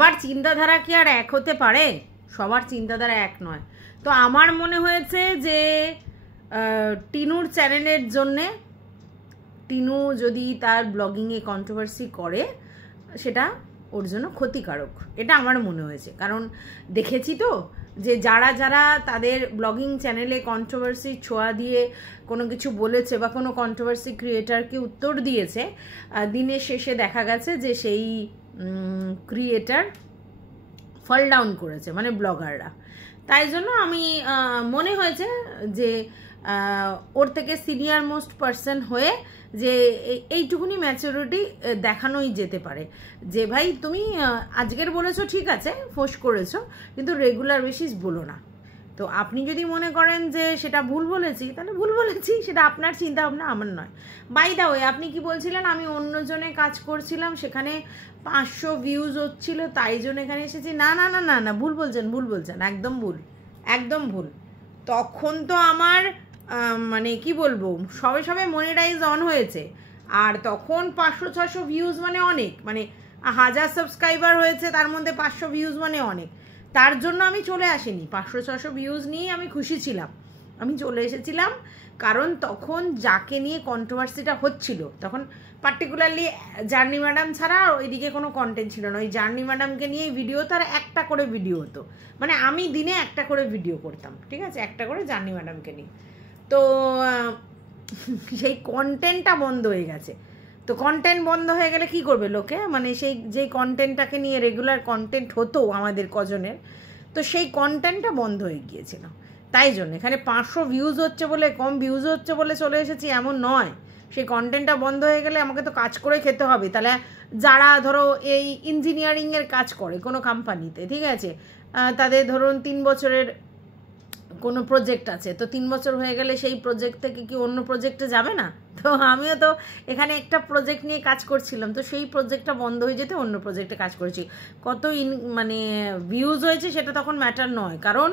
সবার চিন্তাধারা কি আর এক হতে পারে? সবার চিন্তাধারা এক নয়। তো আমার মনে হয়েছে যে টিনুর চ্যানেলের জন্যে, টিনু যদি তার ব্লগিংয়ে কন্ট্রোভার্সি করে সেটা ওর জন্য ক্ষতিকারক, এটা আমার মনে হয়েছে। কারণ দেখেছি তো যে যারা যারা তাদের ব্লগিং চ্যানেলে কন্ট্রোভার্সি ছোঁয়া দিয়ে কোনো কিছু বলেছে বা কোনো কন্ট্রোভার্সি ক্রিয়েটারকে উত্তর দিয়েছে, দিনের শেষে দেখা গেছে যে সেই ক্রিয়েটার ফল ডাউন করেছে, মানে ব্লগাররা। তাই জন্য আমি মনে হয়েছে যে ওর থেকে সিনিয়র মোস্ট পার্সন হয়ে যে এইটুকুনি ম্যাচুরিটি দেখানোই যেতে পারে যে ভাই তুমি আজকের বলেছো ঠিক আছে, ফোঁস করেছো, কিন্তু রেগুলার বেসিস বলো না। তো আপনি যদি মনে করেন যে সেটা ভুল বলেছি, তাহলে ভুল বলেছি, সেটা আপনার চিন্তা ভাবনা, আমার নয়। বাই দা ওয়ে, আপনি কি বলছিলেন আমি অন্যজনে কাজ করছিলাম, সেখানে 500 ভিউজ হচ্ছিল, তাই জন্য এখানে এসেছি? না না না না না, ভুল বলছেন, ভুল বলছেন, একদম ভুল, একদম ভুল। তখন তো আমার মানে কি বলবো, সবে সবে মনিটাইজ অন হয়েছে, আর তখন 500-600 ভিউজ মানে অনেক, মানে 1000 সাবস্ক্রাইবার হয়েছে, তার মধ্যে 500 ভিউজ মানে অনেক। তার জন্য আমি চলে আসিনি, 500-600 ভিউজ নিয়ে আমি খুশি ছিলাম, আমি চলে এসেছিলাম। কারণ তখন যাকে নিয়ে কন্ট্রোভার্সিটা হচ্ছিল, তখন পার্টিকুলারলি জার্নি ম্যাডাম ছাড়া ওইদিকে কোনো কন্টেন্ট ছিল না। ওই জার্নি ম্যাডামকে নিয়ে ভিডিও, তার একটা করে ভিডিও হতো, মানে আমি দিনে একটা করে ভিডিও করতাম, ঠিক আছে, একটা করে জার্নি ম্যাডামকে নিয়ে। তো সেই কন্টেন্টটা বন্ধ হয়ে গেছে। তো কন্টেন্ট বন্ধ হয়ে গেলে কি করবে লোকে, মানে সেই যেই কন্টেন্টটাকে নিয়ে রেগুলার কন্টেন্ট হতো আমাদের কজনের, তো সেই কন্টেন্টটা বন্ধ হয়ে গিয়েছিল। তাই জন্য এখানে 500 ভিউজ হচ্ছে বলে, কম ভিউজ হচ্ছে বলে চলে এসেছি এমন নয়। সেই কন্টেন্টটা বন্ধ হয়ে গেলে আমাকে তো কাজ করে খেতে হবে। তাহলে যারা ধরো এই ইঞ্জিনিয়ারিংয়ের কাজ করে কোনো কোম্পানিতে, ঠিক আছে, তাদের ধরুন 3 বছরের কোনো প্রজেক্ট আছে, তো 3 বছর হয়ে গেলে সেই প্রজেক্ট থেকে কি অন্য প্রজেক্টে যাবে না? তো আমিও তো এখানে একটা প্রজেক্ট নিয়ে কাজ করছিলাম, তো সেই প্রজেক্টটা বন্ধ হয়ে যেতে অন্য প্রজেক্টে কাজ করেছি। কত মানে ভিউজ হয়েছে সেটা তখন ম্যাটার নয়, কারণ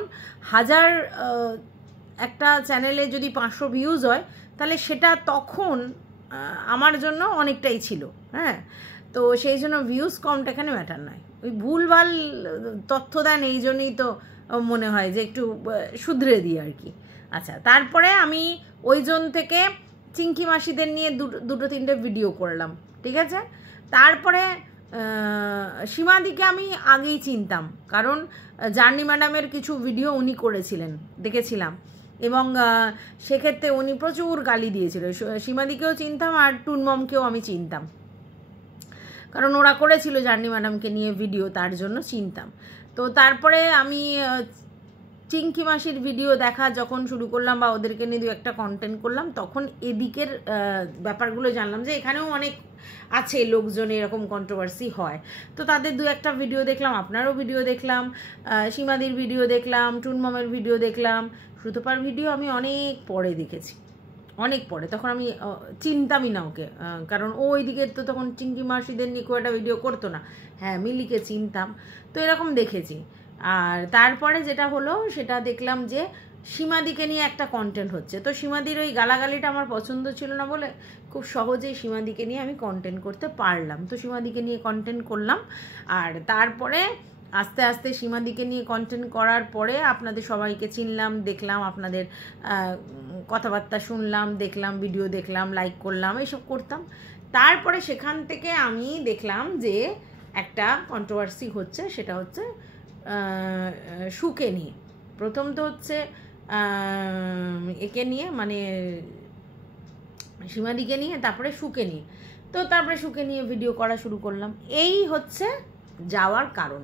একটা চ্যানেলে যদি 500 ভিউজ হয়, তাহলে সেটা তখন আমার জন্য অনেকটাই ছিল। হ্যাঁ, তো সেই জন্য ভিউজ কমটা এখানে ম্যাটার নয়। ওই ভুলভাল তথ্য দেন, এই জন্যই তো মনে হয় যে একটু শুধরে দিই আর কি। আচ্ছা, তারপরে আমি ওইজন থেকে চিঙ্কি মাসিদের নিয়ে দুটো তিনটে ভিডিও করলাম, ঠিক আছে। তারপরে সীমাদিকে আমি আগেই চিনতাম, কারণ জার্নি ম্যাডামের কিছু ভিডিও উনি করেছিলেন, দেখেছিলাম, এবং সেক্ষেত্রে উনি প্রচুর গালি দিয়েছিল। সীমাদিকেও চিনতাম আর টুনমমকেও আমি চিনতাম, কারণ ওরা করেছিল জার্নি ম্যাডামকে নিয়ে ভিডিও, তার জন্য চিনতাম। তো তারপরে আমি চিঙ্কি মাসির ভিডিও দেখা যখন শুরু করলাম বা ওদেরকে নিয়ে 2-একটা কন্টেন্ট করলাম, তখন এদিকের ব্যাপারগুলো জানলাম যে এখানেও অনেক আছে লোকজন এরকম কন্ট্রোভার্সি হয়। তো তাদের 2-একটা ভিডিও দেখলাম, আপনারও ভিডিও দেখলাম, সীমাদির ভিডিও দেখলাম, টুনমমের ভিডিও দেখলাম। সুতপার ভিডিও আমি অনেক পরে দেখেছি, অনেক পরে, তখন আমি চিনতামই না ওকে, কারণ ও ওইদিকে তো তখন চিঙ্কি মাসিদের নিয়ে খুব একটা ভিডিও করতো না। হ্যাঁ, মিলিকে চিনতাম, তো এরকম দেখেছি। আর তারপরে যেটা হলো সেটা দেখলাম যে সীমাদিকে নিয়ে একটা কন্টেন্ট হচ্ছে। তো সীমাদির ওই গালাগালিটা আমার পছন্দ ছিল না বলে খুব সহজেই সীমাদিকে নিয়ে আমি কন্টেন্ট করতে পারলাম। তো সীমাদিকে নিয়ে কন্টেন্ট করলাম, আর তারপরে আস্তে আস্তে সীমাদিকে নিয়ে কন্টেন্ট করার পরে আপনাদের সবাইকে চিনলাম, দেখলাম, আপনাদের কথাবার্তা শুনলাম, দেখলাম, ভিডিও দেখলাম, লাইক করলাম, এইসব করতাম। তারপরে সেখান থেকে আমি দেখলাম যে একটা কন্ট্রোভার্সি হচ্ছে, সেটা হচ্ছে শুকে নিয়ে। প্রথম তো হচ্ছে একে নিয়ে, মানে সীমাদিকে নিয়ে, তারপরে শুকে নিয়ে। তো তারপরে শুকে নিয়ে ভিডিও করা শুরু করলাম। এই হচ্ছে যাওয়ার কারণ।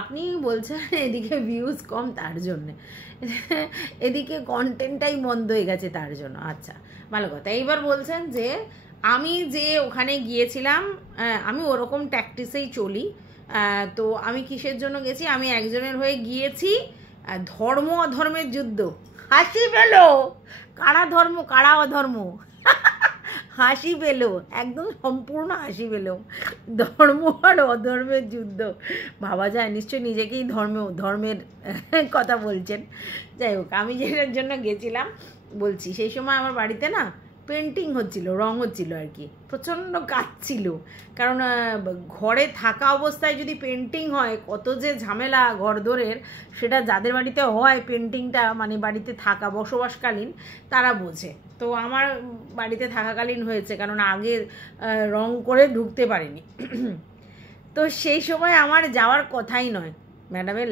আপনি বলছেন এদিকে ভিউজ কম, তার জন্যে, এদিকে কন্টেন্টটাই বন্ধ হয়ে গেছে তার জন্য। আচ্ছা, ভালো কথা। এইবার বলছেন যে আমি যে ওখানে গিয়েছিলাম, আমি ওরকম ট্যাকটিসেই চলি। তো আমি কিসের জন্য গেছি? আমি একজনের হয়ে গিয়েছি, ধর্ম অধর্মের যুদ্ধ। হাসি পেল, কারা ধর্ম কারা অধর্ম, হাসি পেল, একদম সম্পূর্ণ হাসি পেল। ধর্ম আর অধর্মের যুদ্ধ, ভাবা যায়, নিশ্চয়ই নিজেকেই ধর্মের কথা বলছেন। যাই হোক, আমি যেটার জন্য গেছিলাম বলছি, সেই সময় আমার বাড়িতে না পেন্টিং হচ্ছিল, রং হচ্ছিল আর কি, প্রচণ্ড কাজ ছিল। কারণ ঘরে থাকা অবস্থায় যদি পেন্টিং হয় কত যে ঝামেলা ঘরদোরের, সেটা যাদের বাড়িতে হয় পেন্টিংটা, মানে বাড়িতে থাকা বসবাসকালীন তারা বোঝে। তো আমার বাড়িতে থাকাকালীন হয়েছে, কারণ আগে রং করে ঢুকতে পারিনি। তো সেই সময় আমার যাওয়ার কথাই নয়, ম্যাডামের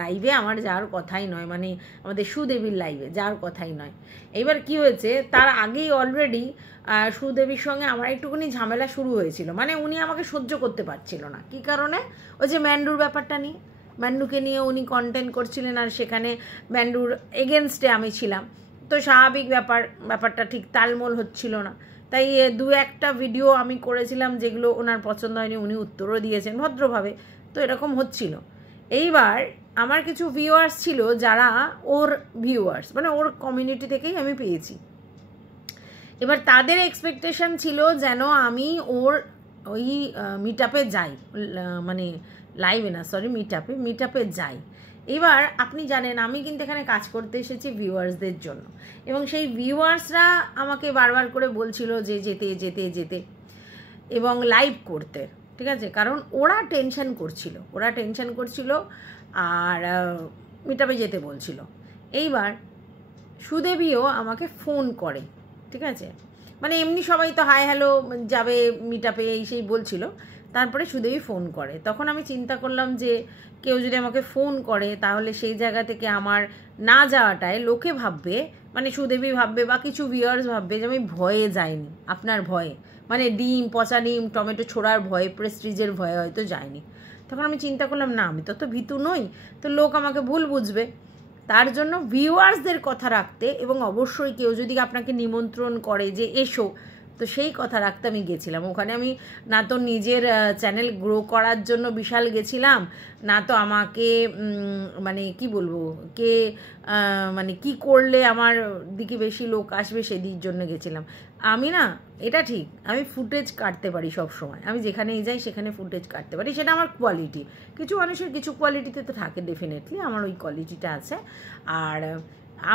লাইভে আমার যাওয়ার কথাই নয়, মানে আমাদের সুদেবীর লাইভে যাওয়ার কথাই নয়। এইবার কি হয়েছে, তার আগেই অলরেডি সুদেবীর সঙ্গে আমার একটুখানি ঝামেলা শুরু হয়েছিল। মানে উনি আমাকে সহ্য করতে পারছিল না। কি কারণে? ওই যে ম্যান্ডুর ব্যাপারটা নিয়ে, ম্যান্ডুকে নিয়ে উনি কন্টেন্ট করছিলেন, আর সেখানে ম্যান্ডুর এগেনস্টে আমি ছিলাম। তো স্বাভাবিক ব্যাপারটা ঠিক তালমোল হচ্ছিল না। তাই দু একটা ভিডিও আমি করেছিলাম যেগুলো ওনার পছন্দ হয়নি, উনি উত্তরও দিয়েছেন ভদ্রভাবে। তো এরকম হচ্ছিল। এইবার আমার কিছু ভিউয়ার্স ছিল যারা ওর ভিউয়ার্স, মানে ওর কমিউনিটি থেকেই আমি পেয়েছি। এবার তাদের এক্সপেকটেশন ছিল যেন আমি ওর ওই মিট আপে যাই, মানে লাইভে না, সরি মিট আপে যাই। এবার আপনি জানেন আমি কিন্তু এখানে কাজ করতে এসেছি ভিউয়ার্সদের জন্য, এবং সেই ভিউয়ার্সরা আমাকে বারবার করে বলছিল যে যেতে যেতে যেতে এবং লাইভ করতে, ঠিক আছে? কারণ ওরা টেনশন করছিল আর মিট আপে যেতে বলছিল। এইবার সুদেবীও আমাকে ফোন করে, ঠিক আছে? মানে এমনি সবাই তো হাই হ্যালো যাবে মিট আপে এই সেই বলছিল, তারপরে সুদেবী ফোন করে। তখন আমি চিন্তা করলাম যে কেউ যদি আমাকে ফোন করে তাহলে সেই জায়গা থেকে আমার না যাওয়াটায় লোকে ভাববে, মানে সুদেবী ভাববে বা কিছু ভিউয়ার্স ভাববে যে আমি ভয়ে যাইনি, আপনার ভয়ে, মানে ডিম, পচা ডিম, টমেটো ছোড়ার ভয়ে, প্রেস্টিজের ভয়ে হয়তো যায়নি। তখন আমি চিন্তা করলাম না, আমি তো ভীতু নই, তো লোক আমাকে ভুল বুঝবে। তার জন্য ভিউয়ার্সদের কথা রাখতে, এবং অবশ্যই কেউ যদি আপনাকে নিমন্ত্রণ করে যে এসো, তো সেই কথা রাখতে আমি গেছিলাম ওখানে। আমি না তো নিজের চ্যানেল গ্রো করার জন্য বিশাল গেছিলাম, না তো আমাকে মানে কি বলবো, কে মানে কি করলে আমার দিকে বেশি লোক আসবে সেদির জন্য গেছিলাম। আমি না, এটা ঠিক, আমি ফুটেজ কাটতে পারি সব সময়, আমি যেখানেই যাই সেখানে ফুটেজ কাটতে পারি, সেটা আমার কোয়ালিটি। কিছু মানুষের কিছু কোয়ালিটিতে তো থাকে, ডেফিনেটলি আমার ওই কোয়ালিটিটা আছে। আর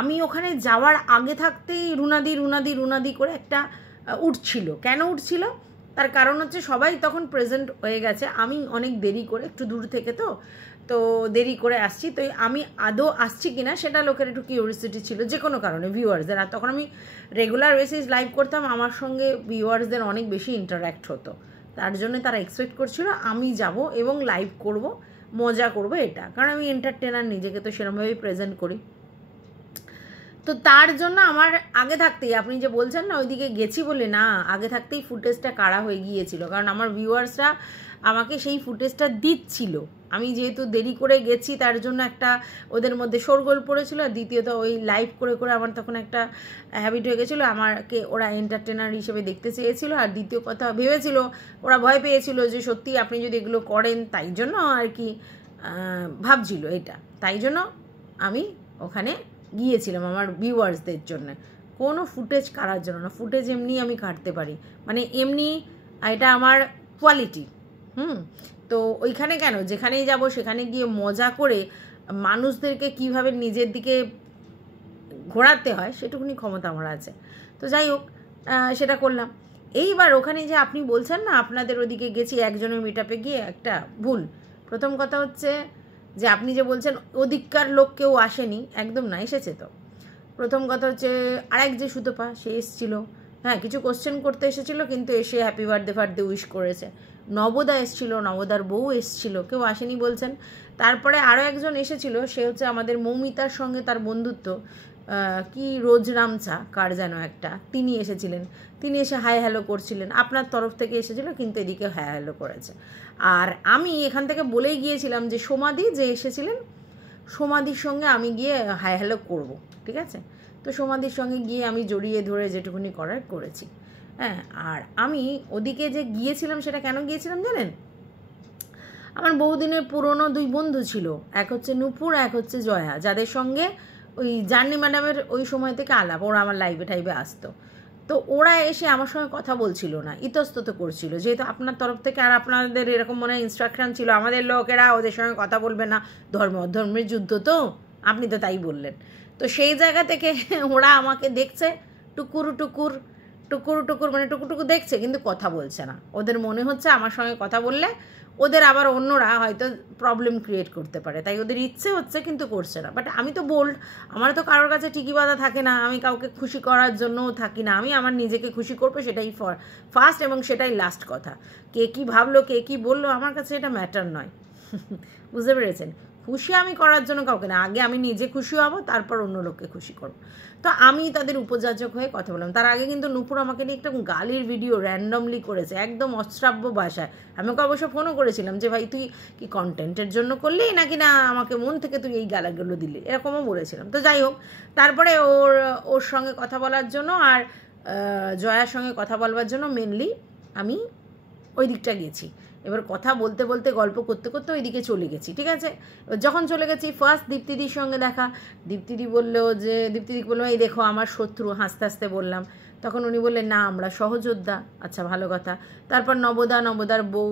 আমি ওখানে যাওয়ার আগে থাকতেই রুনাদি করে একটা উঠছিল। কেন উঠছিল? তার কারণ হচ্ছে সবাই তখন প্রেজেন্ট হয়ে গেছে, আমি অনেক দেরি করে, একটু দূর থেকে তো দেরি করে আসছি, তো আমি আদৌ আসছি কিনা সেটা লোকের একটু কিউরিয়াসিটি ছিল, যে কোনো কারণে ভিউয়ার্সদের। আর তখন আমি রেগুলার বেসিস লাইভ করতাম, আমার সঙ্গে ভিউয়ার্সদের অনেক বেশি ইন্টারাক্ট হতো, তার জন্য তারা এক্সপেক্ট করছিল আমি যাব এবং লাইভ করব, মজা করব, এটা কারণ আমি এন্টারটেনার, নিজেকে তো সেরকমভাবেই প্রেজেন্ট করি। তো তার জন্য আমার আগে থাকতেই, আপনি যে বলছেন না ওইদিকে গেছি বলে, না, আগে থাকতেই ফুটেজটা কাড়া হয়ে গিয়েছিল, কারণ আমার ভিউয়ার্সরা আমাকে সেই ফুটেজটা দিচ্ছিল। আমি যেহেতু দেরি করে গেছি তার জন্য একটা ওদের মধ্যে শোরগোল পড়েছিল, আর দ্বিতীয়ত ওই লাইভ করে আমার তখন একটা হ্যাবিট হয়ে গেছিলো, আমাকে ওরা এন্টারটেনার হিসেবে দেখতে চেয়েছিল। আর দ্বিতীয় কথা ভেবেছিল, ওরা ভয় পেয়েছিল যে সত্যি আপনি যদি এগুলো করেন, তাই জন্য আর কি ভাবছিল এটা, তাই জন্য আমি ওখানে গিয়েছিলাম আমার ভিউয়ার্সদের জন্য, কোনো ফুটেজ কাটার জন্য না। ফুটেজ এমনি আমি কাটতে পারি, মানে এমনি, এটা আমার কোয়ালিটি। তো ওইখানে কেন, যেখানেই যাব সেখানে গিয়ে মজা করে মানুষদেরকে কিভাবে নিজের দিকে ঘোরাতে হয় সেটুকুনি ক্ষমতা আমার আছে। তো যাই হোক, সেটা করলাম। এইবার ওখানে যে আপনি বলছেন না আপনাদের ওদিকে গেছি একজনের মিট আপে গিয়ে, একটা ভুল। প্রথম কথা হচ্ছে যে আপনি যে বলছেন ওদিককার লোক কেউ আসেনি, একদম না, এসেছে তো। প্রথম কথা হচ্ছে আরেক যে সুতপা, সে এসেছিলো, হ্যাঁ কিছু কোশ্চেন করতে এসেছিলো, কিন্তু এসে হ্যাপি বার্থডে উইশ করেছে। নবদা এসেছিল, নবদার বউ এসেছিল, কেউ আসেনি বলছেন। তারপরে আরও একজন এসেছিল, সে হচ্ছে আমাদের মৌমিতার সঙ্গে তার বন্ধুত্ব, কি রোজরামচা কার যেন একটা, তিনি এসেছিলেন। তিনি এসে হাই হ্যালো করছিলেন, আপনার তরফ থেকে এসেছিল, কিন্তু এদিকে হাই হ্যালো করেছে। আর আমি এখান থেকে বলেই গিয়েছিলাম যে সমাধি যে এসেছিলেন, সমাধির সঙ্গে আমি গিয়ে হাই হ্যালো করব, ঠিক আছে? তো সমাধির সঙ্গে গিয়ে আমি জড়িয়ে ধরে যেটুকুনি করার করেছি। হ্যাঁ, আর আমি ওদিকে যে গিয়েছিলাম সেটা কেন গিয়েছিলাম জানেন? আমার বহুদিনের পুরনো দুই বন্ধু ছিল, এক হচ্ছে নূপুর, এক হচ্ছে জয়া, যাদের সঙ্গে ওই জার্নি ম্যাডামের ওই সময় থেকে আলাপ, ওরা আমার লাইভে টাইভে আসতো। তো ওরা এসে আমার সঙ্গে কথা বলছিল না, ইতস্তত করছিল, যেহেতু আপনার তরফ থেকে আর আপনাদের এরকম মনে হয় ইনস্ট্রাকশন ছিল আমাদের লোকেরা ওদের সঙ্গে কথা বলবে না, ধর্মের যুদ্ধ, তো আপনি তো তাই বললেন। তো সেই জায়গা থেকে ওরা আমাকে দেখছে টুকুর টুকুর টুকুর মানে টুকুটুকু দেখছে কিন্তু কথা বলছে না। ওদের মনে হচ্ছে আমার সঙ্গে কথা বললে ওদের আবার অন্যরা হয়তো প্রবলেম ক্রিয়েট করতে পারে, তাই ওদের ইচ্ছে হচ্ছে কিন্তু করছে না। বাট আমি তো বোল্ড, আমার তো কারোর কাছে ঠিকই বাধা থাকে না, আমি কাউকে খুশি করার জন্যও থাকি না। আমি আমার নিজেকে খুশি করবো, সেটাই ফার্স্ট এবং সেটাই লাস্ট কথা। কে কী ভাবলো, কে কী বললো, আমার কাছে এটা ম্যাটার নয়। বুঝতে পেরেছেন? খুশি আমি করার জন্য কাউকে না, আগে আমি নিজে খুশি হব, তারপর অন্য লোককে খুশি করবো। তো আমি তাদের উপযাচক হয়ে কথা বললাম। তার আগে কিন্তু নূপুর আমাকে নিয়ে একটা গালির ভিডিও র্যান্ডমলি করেছে, একদম অশ্রাব্য ভাষায়। আমি ওকে অবশ্য ফোনও করেছিলাম যে ভাই তুই কি কন্টেন্টের জন্য করলি নাকি না আমাকে মন থেকে তুই এই গালাগুলো দিলি, এরকমও বলেছিলাম। তো যাই হোক, তারপরে ওর সঙ্গে কথা বলার জন্য আর জয়ার সঙ্গে কথা বলবার জন্য মেনলি আমি ওই দিকটা গেছি। এবার কথা বলতে বলতে গল্প করতে করতে ওইদিকে চলে গেছি, ঠিক আছে। যখন চলে গেছি ফার্স্ট দীপ্তিদির সঙ্গে দেখা। দীপ্তিদি বললো এই দেখো আমার শত্রু, হাসতে হাসতে বললাম। তখন উনি বললেন না আমরা সহযোদ্ধা। আচ্ছা ভালো কথা। তারপর নবদার বউ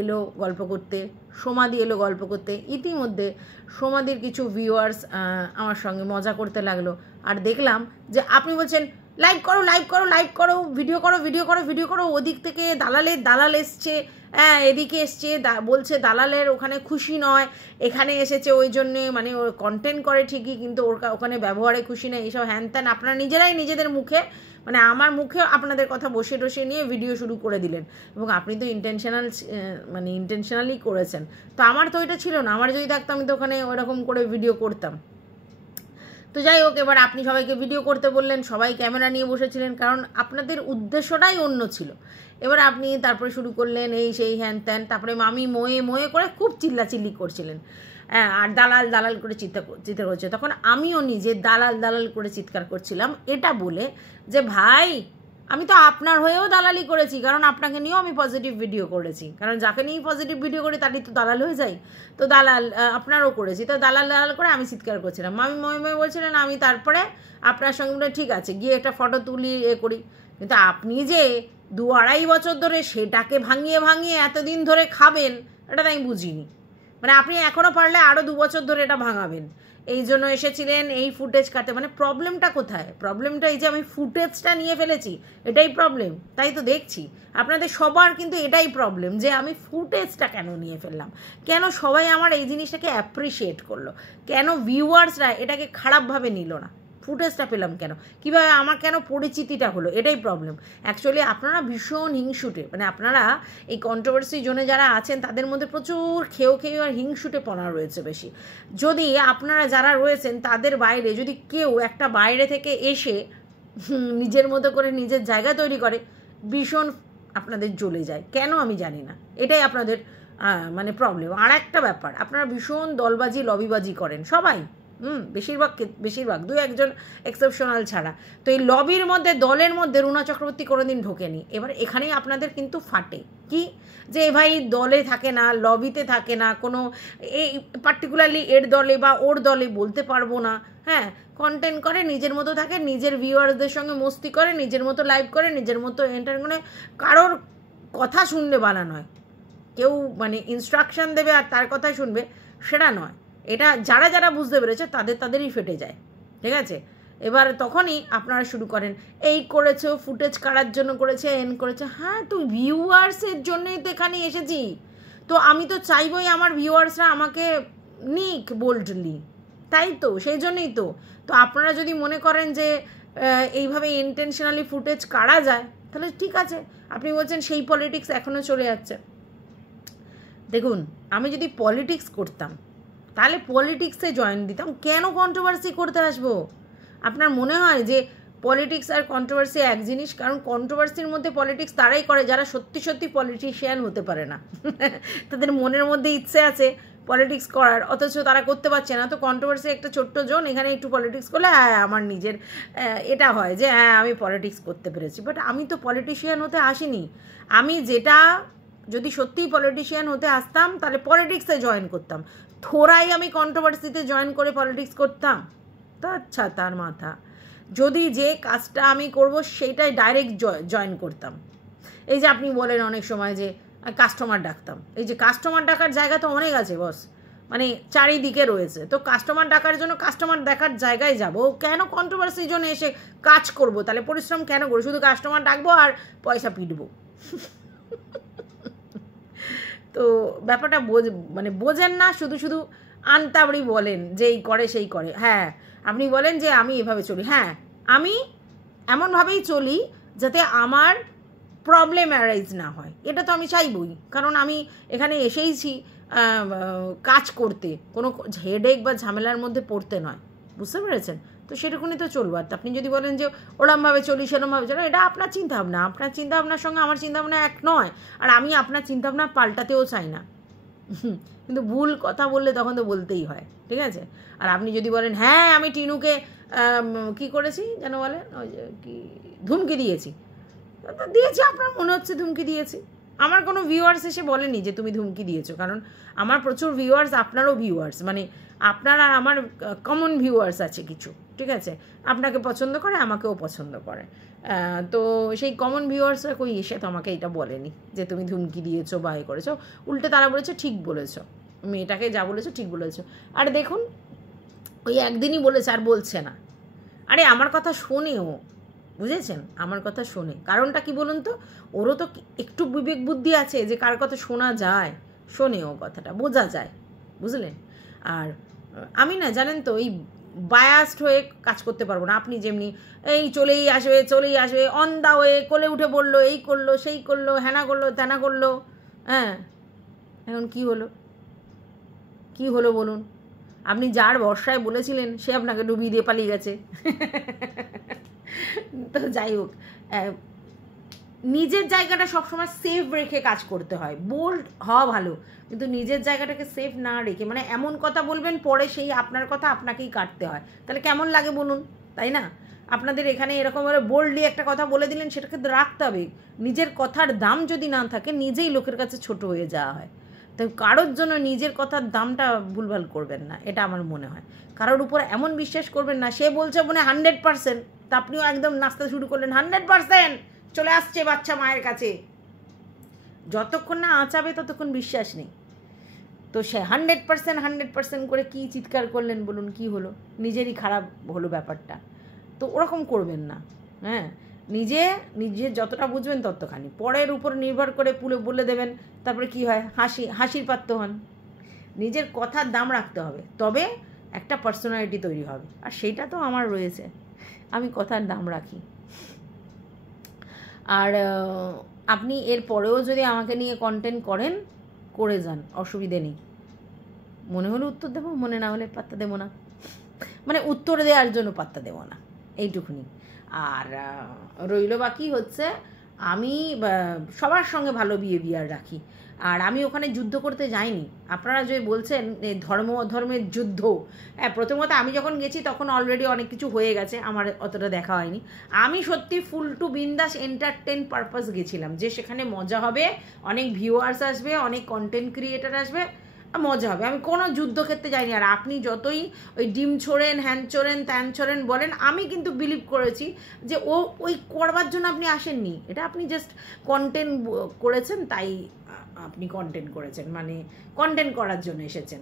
এলো গল্প করতে, সোমাদি এলো গল্প করতে। ইতিমধ্যে সোমাদির কিছু ভিউয়ার্স আমার সঙ্গে মজা করতে লাগলো। আর দেখলাম যে আপনি বলছেন লাইভ করো, ভিডিও করো, ওদিক থেকে দালাল এসছে, হ্যাঁ এদিকে এসছে, বলছে দালালের ওখানে খুশি নয়, এখানে এসেছে ওই জন্যে, মানে ওর কন্টেন্ট করে ঠিকই কিন্তু ওখানে ব্যবহারে খুশি নেই, এইসব হ্যান ত্যান আপনারা নিজেরাই নিজেদের মুখে, মানে আমার মুখে আপনাদের কথা বসে নিয়ে ভিডিও শুরু করে দিলেন। এবং আপনি তো ইন্টেনশনালি করেছেন। তো আমার তো ওইটা ছিল না, আমার যদি থাকতো আমি তো ওখানে ওরকম করে ভিডিও করতাম। তো যাই হোক, এবার আপনি সবাইকে ভিডিও করতে বললেন, সবাই ক্যামেরা নিয়ে বসেছিলেন, কারণ আপনাদের উদ্দেশ্যটাই অন্য ছিল। এবার আপনি তারপরে শুরু করলেন এই সেই হ্যান ত্যান, তারপরে মামি মোয়ে করে খুব চিল্লাচিল্লি করছিলেন, হ্যাঁ, আর দালাল করে চিৎকার করছে। তখন আমিও নিজে দালাল করে চিৎকার করছিলাম, এটা বলে যে ভাই আমি তো আপনার হয়েও দালালি করেছি, কারণ আপনাকে নিয়েও আমি পজিটিভ ভিডিও করেছি, কারণ যাকে নিয়েই পজিটিভ ভিডিও করি তারই তো দালাল হয়ে যায়। তো দালাল আপনারও করেছি, তো দালাল করে আমি চিৎকার করছিলাম। আমি ময়ে বলছিলেন, আমি তারপরে আপনার সঙ্গে বলে ঠিক আছে গিয়ে একটা ফটো তুলি করি। কিন্তু আপনি যে 2-2.5 বছর ধরে সেটাকে ভাঙিয়ে এতদিন ধরে খাবেন, এটা আমি বুঝিনি। মানে আপনি এখনও পারলে আরও 2 বছর ধরে এটা ভাঙাবেন, এই জন্য এসেছিলেন এই ফুটেজ কাটতে। মানে প্রবলেমটা কোথায়? প্রবলেমটা এই যে আমি ফুটেজটা নিয়ে ফেলেছি, এটাই প্রবলেম। তাই তো দেখছি আপনাদের সবার কিন্তু এটাই প্রবলেম, যে আমি ফুটেজটা কেন নিয়ে ফেললাম, কেন সবাই আমার এই জিনিসটাকে অ্যাপ্রিসিয়েট করলো, কেন ভিউয়ার্সরা এটাকে খারাপভাবে নিল না, ফুটেজটা পেলাম কেন, কীভাবে আমার কেন পরিচিতিটা হলো, এটাই প্রবলেম। অ্যাকচুয়ালি আপনারা ভীষণ হিংসুটে, মানে আপনারা এই কন্ট্রোভার্সি জোনে যারা আছেন তাদের মধ্যে প্রচুর খেয়ে আর হিংসুটেপনা রয়েছে বেশি। যদি আপনারা যারা রয়েছেন তাদের বাইরে যদি কেউ একটা বাইরে থেকে এসে নিজের মতো করে নিজের জায়গা তৈরি করে, ভীষণ আপনাদের জ্বলে যায়, কেন আমি জানি না, এটাই আপনাদের মানে প্রবলেম। আর একটা ব্যাপার, আপনারা ভীষণ দলবাজি লবিবাজি করেন সবাই, বেশিরভাগ 2-1 এক্সেপশনাল ছাড়া। তো এই লবির মধ্যে দলের মধ্যে রুনা চক্রবর্তী কোনোদিন ঢোকেনি। এবার এখানেই আপনাদের কিন্তু ফাটে কি, যে ভাই দলে থাকে না, লবিতে থাকে না, কোনো এই পার্টিকুলারলি এর দলে বা ওর দলে বলতে পারবো না, হ্যাঁ, কন্টেন্ট করে, নিজের মতো থাকে, নিজের ভিউয়ার্সদের সঙ্গে মস্তি করে, নিজের মতো লাইভ করে, নিজের মতো এন্টারটেইন করে, কারোর কথা শুনলে বানা নয়, কেউ মানে ইনস্ট্রাকশন দেবে আর তার কথাই শুনবে সেটা নয়। এটা যারা বুঝতে পেরেছে তাদেরই ফেটে যায়, ঠিক আছে। এবার তখনই আপনারা শুরু করেন এই করেছো, ফুটেজ কাটার জন্য করেছে, করেছে। হ্যাঁ, তো ভিউয়ার্সের জন্যই তো এখানে এসেছি, তো আমি তো চাইবই আমার ভিউয়ার্সরা আমাকে নিক বোল্ডলি, তাই তো, সেই জন্যই তো। তো আপনারা যদি মনে করেন যে এইভাবে ইন্টেনশনালি ফুটেজ কাটা যায়, তাহলে ঠিক আছে। আপনি বলছেন সেই পলিটিক্স এখনও চলে যাচ্ছে। দেখুন, আমি যদি পলিটিক্স করতাম তাহলে পলিটিক্সে জয়েন দিতাম, কেন কন্ট্রোভার্সি করতে আসবো? আপনার মনে হয় যে পলিটিক্স আর কন্ট্রোভার্সি এক জিনিস? কারণ কন্ট্রোভার্সির মধ্যে পলিটিক্স তারাই করে যারা সত্যি পলিটিশিয়ান হতে পারে না। তাদের মনের মধ্যে ইচ্ছে আছে পলিটিক্স করার, অথচ তারা করতে পারছে না। তো কন্ট্রোভার্সি একটা ছোট্ট জোন, এখানে একটু পলিটিক্স করলে হ্যাঁ আমার নিজের এটা হয় যে হ্যাঁ আমি পলিটিক্স করতে পেরেছি। বাট আমি তো পলিটিশিয়ান হতে আসিনি। আমি যেটা যদি সত্যিই পলিটিশিয়ান হতে আসতাম তাহলে পলিটিক্সে জয়েন করতাম, থোড়াই আমি কন্ট্রোভার্সিতে জয়েন করে পলিটিক্স করতাম? তা আচ্ছা, তার মাথা। যদি যে কাজটা আমি করব সেইটাই ডাইরেক্ট জয়েন করতাম। এই যে আপনি বলেন অনেক সময় যে কাস্টমার ডাকতাম, এই যে কাস্টমার ডাকার জায়গা তো অনেক আছে বস, মানে চারিদিকে রয়েছে। তো কাস্টমার ডাকার জন্য কাস্টমার দেখার জায়গায় যাব, কেন কন্ট্রোভার্সির জন্য এসে কাজ করব? তাহলে পরিশ্রম কেন করবো? শুধু কাস্টমার ডাকবো আর পয়সা পিটবো। তো ব্যাপারটা মানে বোঝেন না, শুধু শুধু আনতাবড়ি বলেন যে এই করে সেই করে। হ্যাঁ, আপনি বলেন যে আমি এভাবে চলি, হ্যাঁ আমি এমনভাবেই চলি যাতে আমার প্রবলেম অ্যারাইজ না হয়, এটা তো আমি চাইবই, কারণ আমি এখানে এসেইছি কাজ করতে, কোনো হেডেক বা ঝামেলার মধ্যে পড়তে নয়, বুঝতে পেরেছেন? তো সেরকমই তো চলবো। আর আপনি যদি বলেন যে ওরমভাবে চলি সেরমভাবে চলো, এটা আপনার চিন্তাভাবনা, আপনার চিন্তাভাবনার সঙ্গে আমার চিন্তাভাবনা এক নয়, আর আমি আপনার চিন্তাভাবনা পাল্টাতেও চাই না। কিন্তু ভুল কথা বললে তখন তো বলতেই হয়, ঠিক আছে? আর আপনি যদি বলেন হ্যাঁ আমি টিনুকে কি করেছি যেন বলেন, ওই যে কি ধুমকি দিয়েছি, দিয়েছি, আপনার মনে হচ্ছে ধুমকি দিয়েছি। আমার কোনো ভিউয়ার্স এসে বলেনি যে তুমি ধুমকি দিয়েছো, কারণ আমার প্রচুর ভিউয়ার্স, আপনারও ভিউয়ার্স, মানে আপনার আর আমার কমন ভিউয়ার্স আছে কিছু, ঠিক আছে? আপনাকে পছন্দ করে, আমাকেও পছন্দ করে। তো সেই কমন ভিউয়ার্সরা কই এসে তো আমাকে এটা বলেনি যে তুমি ধুমকি দিয়েছো বা এ করেছো, উল্টে তারা বলেছো ঠিক বলেছো, মেয়েটাকে যা বলেছো ঠিক বলেছো। আর দেখুন ওই একদিনই বলেছে আর বলছে না। আরে আমার কথা শোনেও, বুঝেছেন? আমার কথা শোনে, কারণটা কি বলুন তো, ওরও তো একটু বিবেক বুদ্ধি আছে যে কার কথা শোনা যায়, শোনেও, কথাটা বোঝা যায়, বুঝলেন? আর আমি না জানেন তো এই বায়াসড হয়ে কাজ করতে পারবো না। আপনি যেমনি এই চলেই আসবে অন দা ওয়ে, কোলে উঠে পড়লো, এই করলো সেই করলো, হ্যানা করলো ত্যানা করলো, হ্যাঁ এখন কি হলো, কি হলো বলুন? আপনি যার ভরসায় বলেছিলেন সে আপনাকে ডুবিয়ে দিয়ে পালিয়ে গেছে। তো যাই হোক, নিজের জায়গাটা সবসময় সেফ রেখে কাজ করতে হয়। বোল্ড হওয়া ভালো, কিন্তু নিজের জায়গাটাকে সেফ না রেখে, মানে এমন কথা বলবেন পরে সেই আপনার কথা আপনাকেই কাটতে হয়, তাহলে কেমন লাগে বলুন, তাই না? আপনাদের এখানে এরকমভাবে বোল্ডলি একটা কথা বলে দিলেন, সেটাকে রাখতে হবে। নিজের কথার দাম যদি না থাকে, নিজেই লোকের কাছে ছোট হয়ে যাওয়া হয়। তো কারোর জন্য নিজের কথার দামটা ভুলভাল করবেন না, এটা আমার মনে হয়। কারোর উপর এমন বিশ্বাস করবেন না, সে বলছে মনে 100%, তা আপনিও একদম নাচতে শুরু করলেন 100% চলে আসছে বাচ্চা মায়ের কাছে, যতক্ষণ না আঁচাবে ততক্ষণ বিশ্বাস নেই। তো সে 100% করে কি চিৎকার করলেন বলুন, কি হলো? নিজেরই খারাপ হলো ব্যাপারটা। তো ওরকম করবেন না, হ্যাঁ? নিজে যতটা বুঝবেন ততখানি, পরের উপর নির্ভর করে বলে দেবেন, তারপরে কি হয়, হাসির পাত্র হন। নিজের কথার দাম রাখতে হবে, তবে একটা পার্সোনালিটি তৈরি হবে, আর সেইটা তো আমার রয়েছে, আমি কথার দাম রাখি। আর আপনি এর পরেও যদি আমাকে নিয়ে কন্টেন্ট করেন, করে যান, অসুবিধে নেই। মনে হলে উত্তর দেবো, মনে না হলে পাত্তা দেবো না, মানে উত্তর দেওয়ার জন্য পাত্তা দেবো না, এইটুকুনি। আর রইল বাকি হচ্ছে, আমি সবার সঙ্গে ভালো বিহেভিয়ার রাখি, আর আমি ওখানে যুদ্ধ করতে যাইনি। আপনারা যে বলছেন ধর্ম অধর্মের যুদ্ধ, হ্যাঁ প্রথমত আমি যখন গেছি তখন অলরেডি অনেক কিছু হয়ে গেছে, আমার অতটা দেখা হয়নি। আমি সত্যি ফুল টু বিন্দাস এন্টারটেন পারপাস গেছিলাম, যে সেখানে মজা হবে, অনেক ভিউয়ার্স আসবে, অনেক কন্টেন্ট ক্রিয়েটার আসবে, মজা হবে। আমি কোনো যুদ্ধক্ষেত্রে যাইনি। আর আপনি যতই ওই ডিম ছোড়েন, হ্যান ছোড়েন, ত্যান ছোড়েন বলেন, আমি কিন্তু বিলিভ করেছি যে ওই করবার জন্য আপনি আসেননি, এটা আপনি জাস্ট কন্টেন্ট করেছেন, তাই আপনি কন্টেন্ট করেছেন, মানে কন্টেন্ট করার জন্য এসেছেন,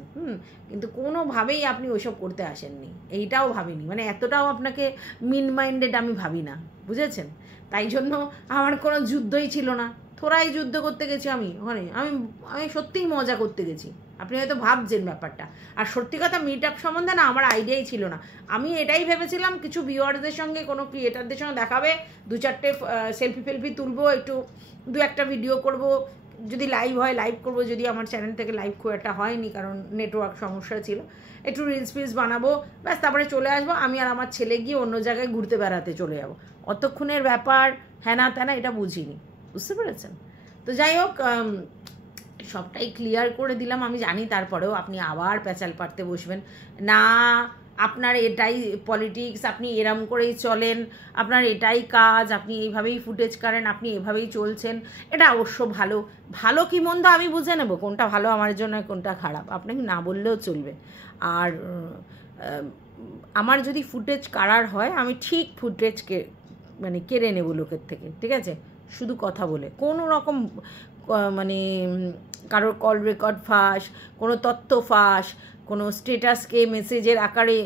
কিন্তু কোনোভাবেই আপনি ওইসব করতে আসেননি, এইটাও ভাবিনি, মানে এতটাও আপনাকে মিন মাইন্ডেড আমি ভাবি না, বুঝেছেন? তাই জন্য আমার কোনো যুদ্ধই ছিল না, থোড়াই যুদ্ধ করতে গেছি আমি ওখানে, আমি সত্যিই মজা করতে গেছি। আপনি হয়তো ভাবছেন ব্যাপারটা। আর সত্যি কথা, মিট আপ সম্বন্ধে না আমার আইডিয়াই ছিল না। আমি এটাই ভেবেছিলাম কিছু ভিউয়ারদের সঙ্গে, কোনো ক্রিয়েটারদের সঙ্গে দেখাবে, 2-4টে সেলফি তুলবো, একটু 2-একটা ভিডিও করব, যদি লাইভ হয় লাইভ করব, যদি আমার চ্যানেল থেকে লাইভ খুব একটা হয়নি কারণ নেটওয়ার্ক সমস্যা ছিল, একটু রিলস ফিলস বানাবো, ব্যাস, তারপরে চলে আসবো। আমি আর আমার ছেলে গিয়ে অন্য জায়গায় ঘুরতে বেড়াতে চলে যাবো, অতক্ষণের ব্যাপার হ্যানা ত্যানা এটা বুঝিনি, বুঝতে পেরেছেন? তো যাই হোক, সবটাই ক্লিয়ার করে দিলাম। আমি জানি তারপরেও আপনি আবার প্যাচাল পাড়তে বসবেন না, আপনার এটাই পলিটিক্স, আপনি এরম করেই চলেন, আপনার এটাই কাজ, আপনি এইভাবেই ফুটেজ করেন, আপনি এভাবেই চলছেন, এটা অবশ্য ভালো কি মন্দ আমি বুঝে নেব, কোনটা ভালো আমার জন্য, কোনটা খারাপ, আপনাকে না বললেও চলবে। আর আমার যদি ফুটেজ কাড়ার হয়, আমি ঠিক ফুটেজকে মানে কেড়ে নেব লোকের থেকে, ঠিক আছে? শুধু কথা বলে, কোনো রকম মানে কারোর কল রেকর্ড ফাঁস, কোনো তথ্য ফাঁস, কোনো স্টেটাসকে মেসেজের আকারে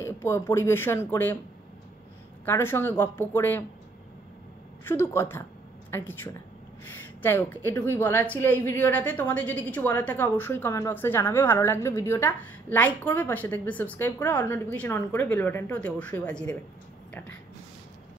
পরিবেশন করে, কারোর সঙ্গে গপ্প করে, শুধু কথা আর কিছু না। যাই হোক, এটুকুই বলার ছিল এই ভিডিওটাতে। তোমাদের যদি কিছু বলার থাকে অবশ্যই কমেন্ট বক্সে জানাবে। ভালো লাগলে ভিডিওটা লাইক করবে, পাশে থাকবে সাবস্ক্রাইব করে, অল নোটিফিকেশন অন করে বেল বাটনটা ওতে অবশ্যই বাজিয়ে দেবে। টাটা।